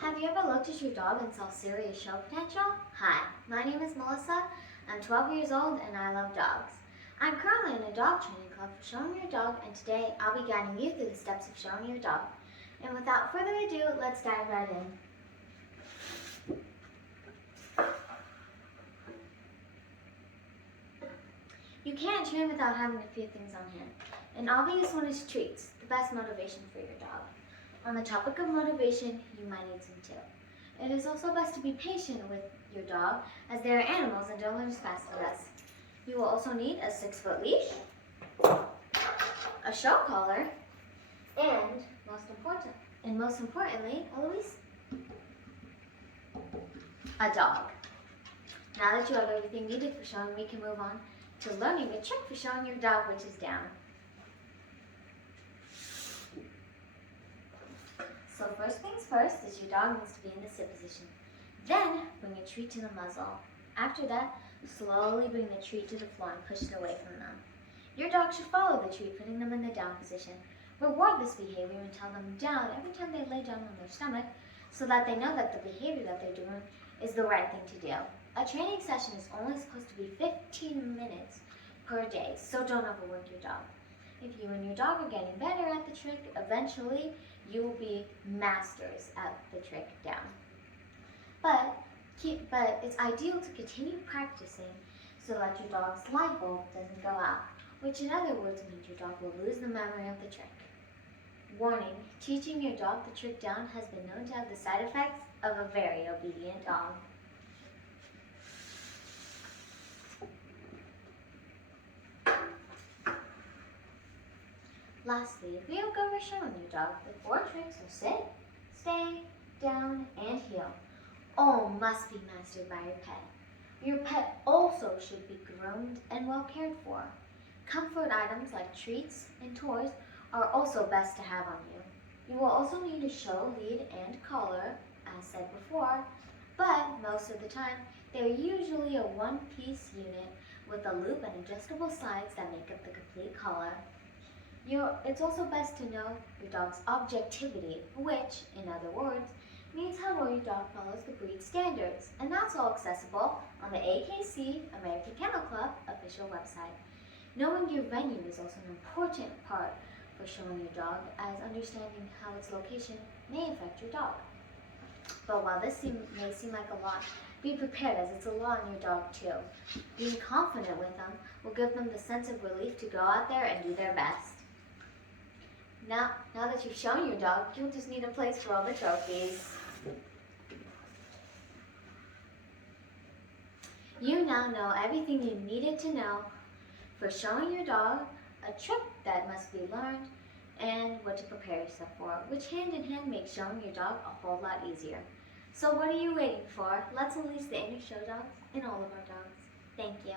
Have you ever looked at your dog and saw serious show potential? Hi, my name is Melissa. I'm 12 years old and I love dogs. I'm currently in a dog training club for showing your dog, and today I'll be guiding you through the steps of showing your dog. And without further ado, let's dive right in. You can't train without having a few things on hand. An obvious one is treats, the best motivation for your dog. On the topic of motivation, you might need some too. It is also best to be patient with your dog, as they are animals and don't learn as fast as us. You will also need a 6-foot leash, a show collar, and most importantly, Eloise, a dog. Now that you have everything needed for showing, we can move on to learning a trick for showing your dog, which is down. So first things first is your dog needs to be in the sit position. Then bring a treat to the muzzle. After that, slowly bring the treat to the floor and push it away from them. Your dog should follow the treat, putting them in the down position. Reward this behavior and tell them down every time they lay down on their stomach, so that they know that the behavior that they're doing is the right thing to do. A training session is only supposed to be 15 minutes per day, so don't overwork your dog. If you and your dog are getting better at the trick, eventually you will be masters at the trick down. But it's ideal to continue practicing so that your dog's light bulb doesn't go out, which in other words means your dog will lose the memory of the trick. Warning, teaching your dog the trick down has been known to have the side effects of a very obedient dog. Lastly, if we will go over showing your dog, the 4 tricks are sit, stay, down, and heel. All must be mastered by your pet. Your pet also should be groomed and well cared for. Comfort items like treats and toys are also best to have on you. You will also need a show lead and collar, as said before, but most of the time, they're usually a one-piece unit with a loop and adjustable sides that make up the complete collar. It's also best to know your dog's objectivity, which, in other words, means how well your dog follows the breed standards, and that's all accessible on the AKC, American Kennel Club, official website. Knowing your venue is also an important part for showing your dog, as understanding how its location may affect your dog. But while this may seem like a lot, be prepared, as it's a lot on your dog too. Being confident with them will give them the sense of relief to go out there and do their best. Now that you've shown your dog, you'll just need a place for all the trophies. You now know everything you needed to know for showing your dog, a trick that must be learned, and what to prepare yourself for, which hand in hand makes showing your dog a whole lot easier. So what are you waiting for? Let's unleash the inner show dogs in all of our dogs. Thank you.